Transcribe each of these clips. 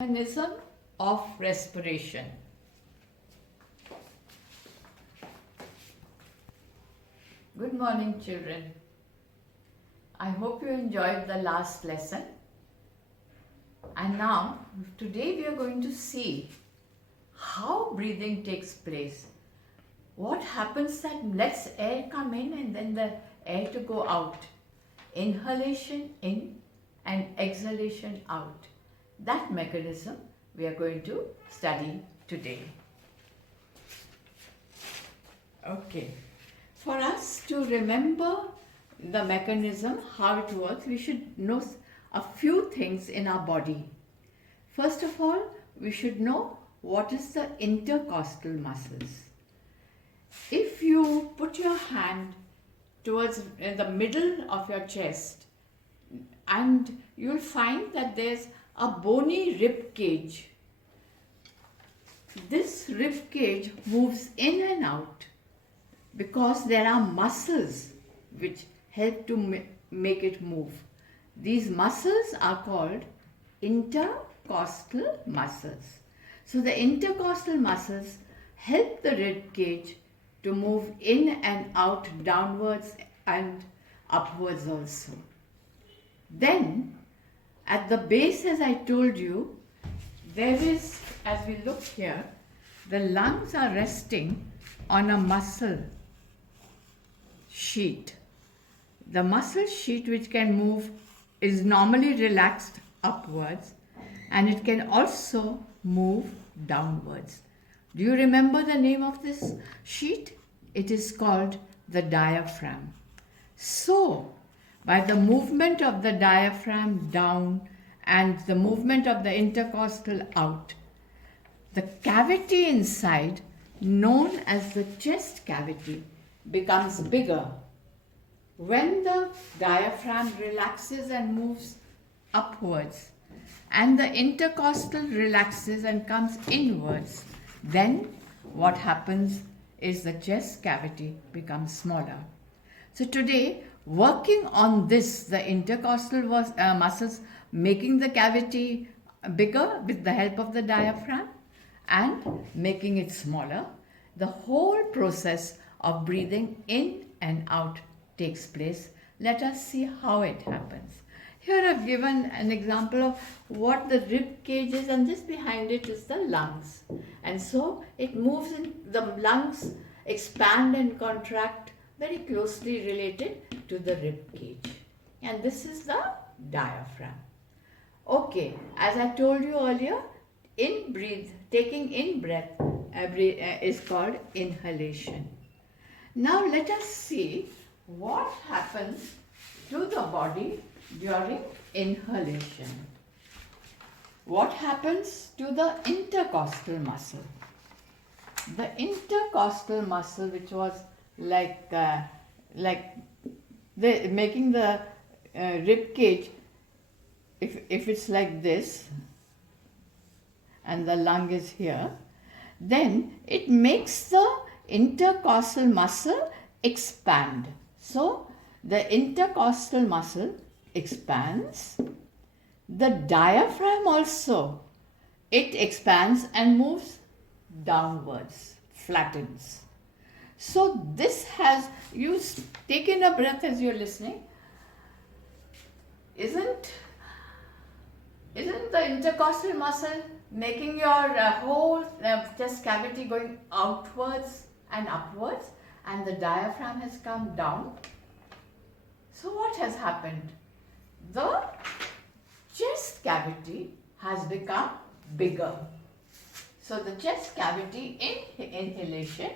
Mechanism of respiration. Good morning, children. I hope you enjoyed the last lesson. And now, today we are going to see how breathing takes place. What happens that lets air come in and then the air to go out. Inhalation in and exhalation out. That mechanism we are going to study today. Okay. For us to remember the mechanism, how it works, we should know a few things in our body. First of all, we should know what is the intercostal muscles. If you put your hand towards in the middle of your chest, and you'll find that there's a bony rib cage. This rib cage moves in and out because there are muscles which help to make it move. These muscles are called intercostal muscles. So the intercostal muscles help the rib cage to move in and out, downwards and upwards also. Then at the base, as I told you, there is, as we look here, the lungs are resting on a muscle sheet. The muscle sheet, which can move, is normally relaxed upwards, and it can also move downwards. Do you remember the name of this sheet? It is called the diaphragm. So, by the movement of the diaphragm down and the movement of the intercostal out, the cavity inside, known as the chest cavity, becomes bigger. When the diaphragm relaxes and moves upwards, and the intercostal relaxes and comes inwards, then what happens is the chest cavity becomes smaller. So today, working on this, the intercostal muscles making the cavity bigger with the help of the diaphragm and making it smaller, the whole process of breathing in and out takes place. Let us see how it happens. Here I've given an example of what the rib cage is, and this behind it is the lungs. And so it moves in, the lungs expand and contract, very closely related to the rib cage. And this is the diaphragm. Okay, as I told you earlier, taking in breath is called inhalation. Now let us see what happens to the body during inhalation. What happens to the intercostal muscle? The intercostal muscle, which was making the rib cage, if it's like this and the lung is here, then it makes the intercostal muscle expand. So the intercostal muscle expands. The diaphragm also, it expands and moves downwards, flattens. So this has, you take in a breath as you're listening. Isn't the intercostal muscle making your whole chest cavity going outwards and upwards, and the diaphragm has come down? So what has happened? The chest cavity has become bigger. So the chest cavity in inhalation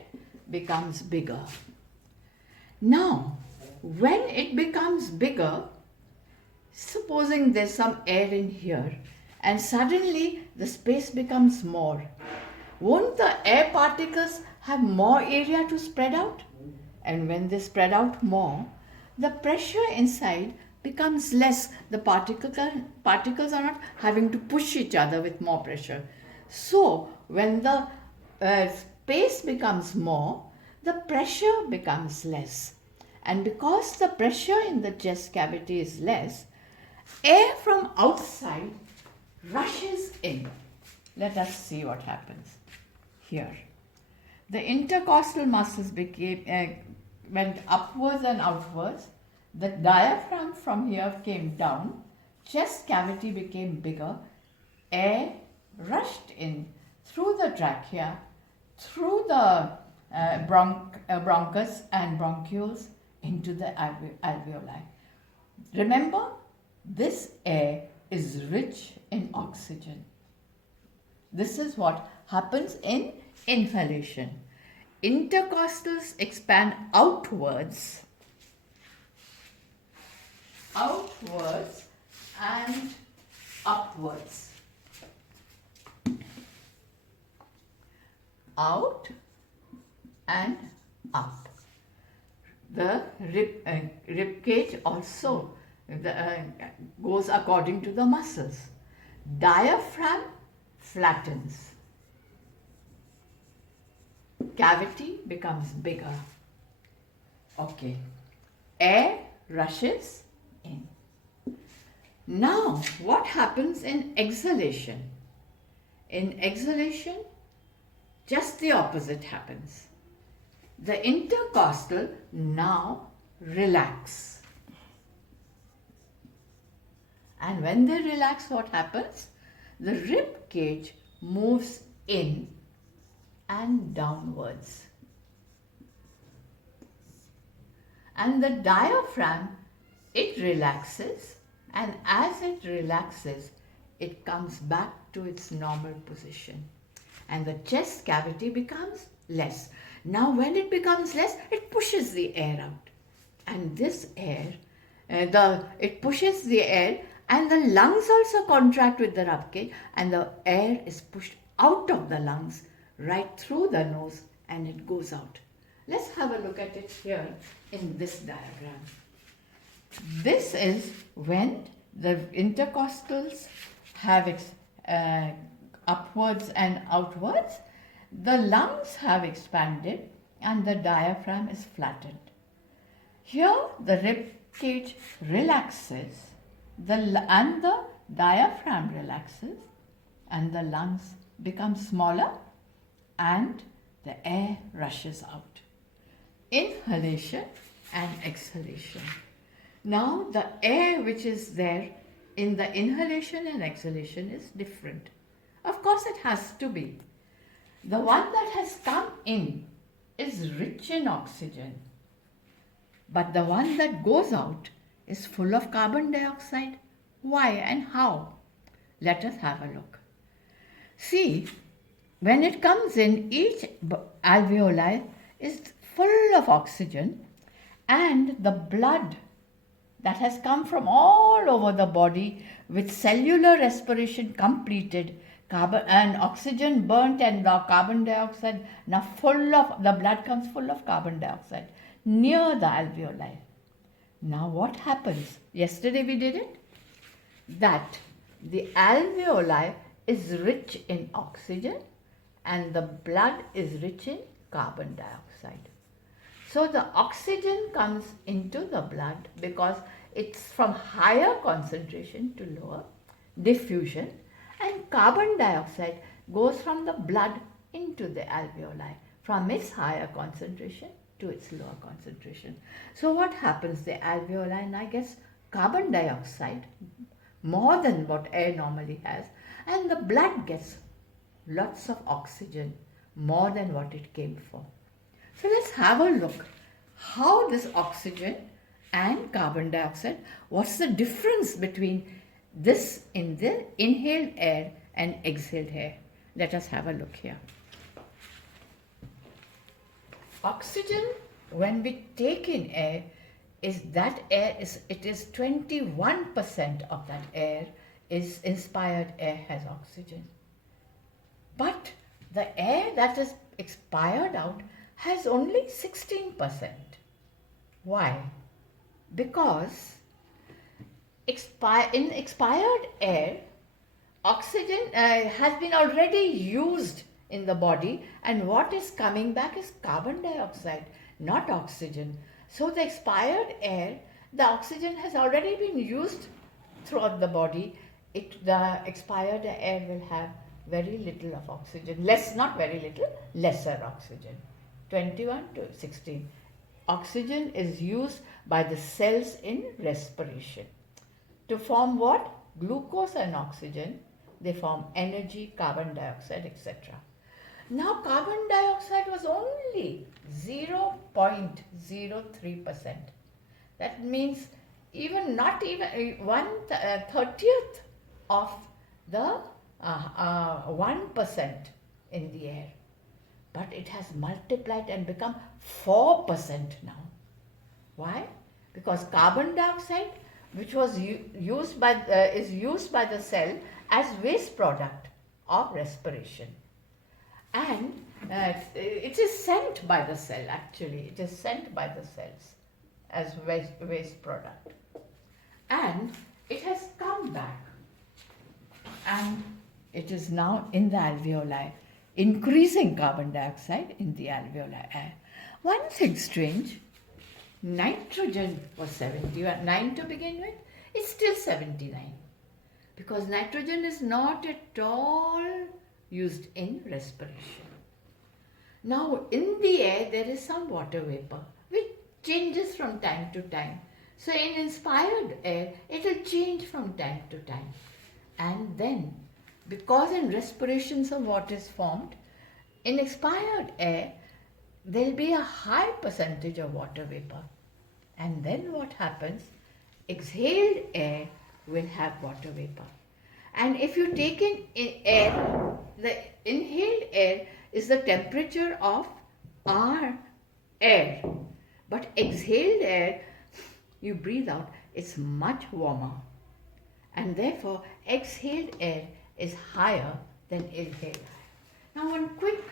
becomes bigger. Now, when it becomes bigger, supposing there's some air in here and suddenly the space becomes more, won't the air particles have more area to spread out? And when they spread out more, the pressure inside becomes less. The particles are not having to push each other with more pressure. So when the space becomes more, the pressure becomes less. And because the pressure in the chest cavity is less, air from outside rushes in. Let us see what happens here. The intercostal muscles went upwards and outwards. The diaphragm from here came down. Chest cavity became bigger. Air rushed in through the trachea, through the bronchus and bronchioles into the alveoli. Remember, this air is rich in oxygen. This is what happens in inhalation. Intercostals expand outwards and upwards. Out and up. The rib cage also goes according to the muscles. Diaphragm flattens. Cavity becomes bigger. Okay. Air rushes in. Now, what happens in exhalation? In exhalation, just the opposite happens. The intercostal now relax. And when they relax, what happens? The rib cage moves in and downwards. And the diaphragm, it relaxes, and as it relaxes, it comes back to its normal position. And the chest cavity becomes less. Now when it becomes less, it pushes the air out. And this air, it pushes the air, and the lungs also contract with the rib cage, and the air is pushed out of the lungs right through the nose, and it goes out. Let's have a look at it here in this diagram. This is when the intercostals have upwards and outwards. The lungs have expanded and the diaphragm is flattened. Here the rib cage relaxes, and the diaphragm relaxes, and the lungs become smaller and the air rushes out. Inhalation and exhalation. Now the air which is there in the inhalation and exhalation is different. Of course it has to be. The one that has come in is rich in oxygen, but the one that goes out is full of carbon dioxide. Why and how? Let us have a look. See, when it comes in, each alveoli is full of oxygen, and the blood that has come from all over the body with cellular respiration completed, carbon and oxygen burnt, and the carbon dioxide now the blood comes full of carbon dioxide near the alveoli. Now what happens? Yesterday we did it. That the alveoli is rich in oxygen and the blood is rich in carbon dioxide. So the oxygen comes into the blood because it's from higher concentration to lower diffusion, and carbon dioxide goes from the blood into the alveoli from its higher concentration to its lower concentration. So what happens? The alveoli now gets carbon dioxide more than what air normally has, and the blood gets lots of oxygen more than what it came for. So let's have a look how this oxygen and carbon dioxide, what's the difference between this in the inhaled air and exhaled air. Let us have a look here. Oxygen, when we take in air, it is 21% of that air is inspired air has oxygen. But the air that is expired out has only 16%. Why? Because in expired air, oxygen has been already used in the body, and what is coming back is carbon dioxide, not oxygen. So the expired air, the oxygen has already been used throughout the body the expired air will have very little of oxygen, not very little, lesser oxygen. 21 to 16. Oxygen is used by the cells in respiration. To form what? Glucose and oxygen. They form energy, carbon dioxide, etc. Now carbon dioxide was only 0.03%. That means not even 1/30th of the 1% in the air. But it has multiplied and become 4% now. Why? Because carbon dioxide, which was used by is used by the cell as waste product of respiration, and it is sent by the cell. Actually, it is sent by the cells as waste product, and it has come back, and it is now in the alveoli, increasing carbon dioxide in the alveoli air. One thing strange, nitrogen was 79 to begin with, it's still 79, because nitrogen is not at all used in respiration. Now in the air there is some water vapor which changes from time to time. So in inspired air it will change from time to time, and then because in respiration some water is formed, in expired air there will be a high percentage of water vapor, and then what happens? Exhaled air will have water vapor. And if you take in air, the inhaled air is the temperature of our air, but exhaled air, you breathe out, it's much warmer, and therefore exhaled air is higher than inhaled air. Now one quick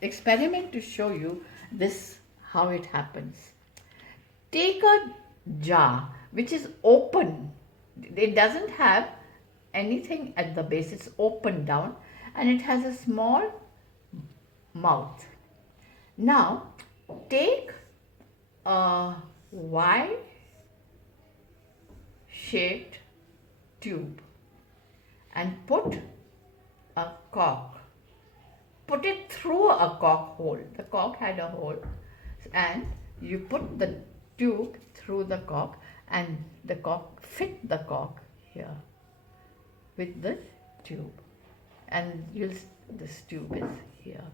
experiment to show you this, how it happens. Take a jar which is open. It doesn't have anything at the base, it's open down, and it has a small mouth. Now take a Y-shaped tube and put a cork. Put it through a cork hole. The cork had a hole, and you put the tube through the cork, and the cork fit the cork here with the tube, and this tube is here.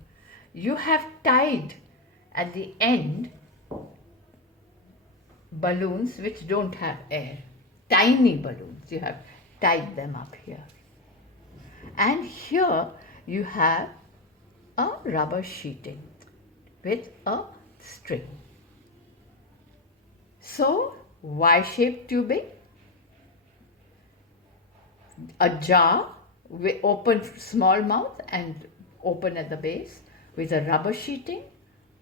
You have tied at the end balloons which don't have air, tiny balloons. You have tied them up here, and here you have a rubber sheeting with a string. So Y-shaped tubing, a jar with open small mouth and open at the base with a rubber sheeting,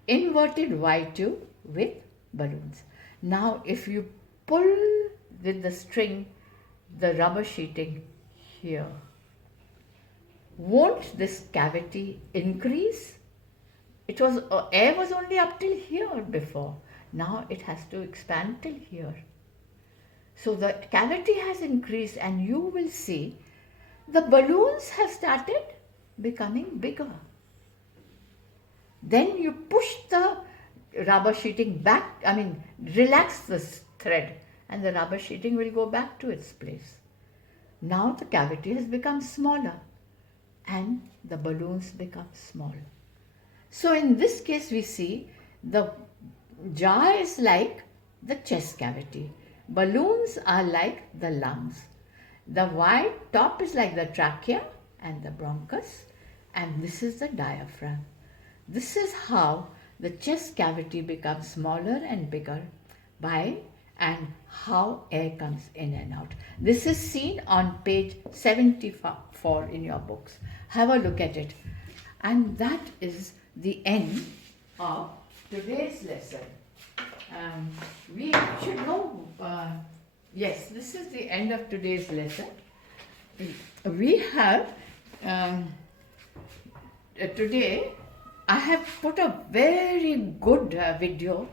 inverted Y tube with balloons. Now if you pull with the string the rubber sheeting here, won't this cavity increase? It was air was only up till here before. Now it has to expand till here. So the cavity has increased, and you will see the balloons have started becoming bigger. Then you push the rubber sheeting back, relax this thread, and the rubber sheeting will go back to its place. Now the cavity has become smaller and the balloons become small. So in this case we see the jar is like the chest cavity. Balloons are like the lungs. The white top is like the trachea and the bronchus, and this is the diaphragm. This is how the chest cavity becomes smaller and bigger and how air comes in and out. This is seen on page 74 in your books. Have a look at it. And that is the end of today's lesson. We should know, yes, this is the end of today's lesson. We have, today, I have put a very good video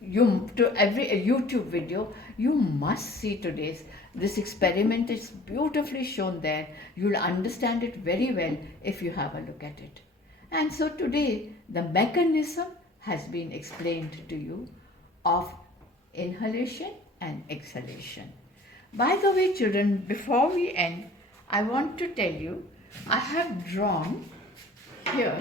you to every YouTube video, you must see today's. This experiment is beautifully shown there. You'll understand it very well if you have a look at it. And so today, the mechanism has been explained to you of inhalation and exhalation. By the way, children, before we end, I want to tell you, I have drawn here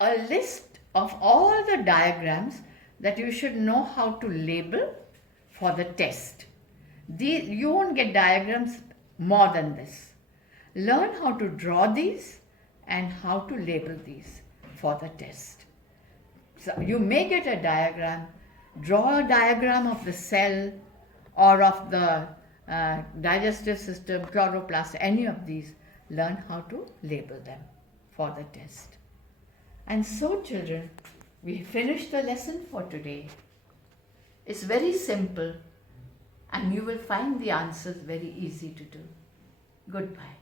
a list of all the diagrams that you should know how to label for the test. You won't get diagrams more than this. Learn how to draw these and how to label these for the test. So you may get a diagram, draw a diagram of the cell or of the digestive system, chloroplast, any of these. Learn how to label them for the test. And so, children, we finished the lesson for today. It's very simple and you will find the answers very easy to do. Goodbye.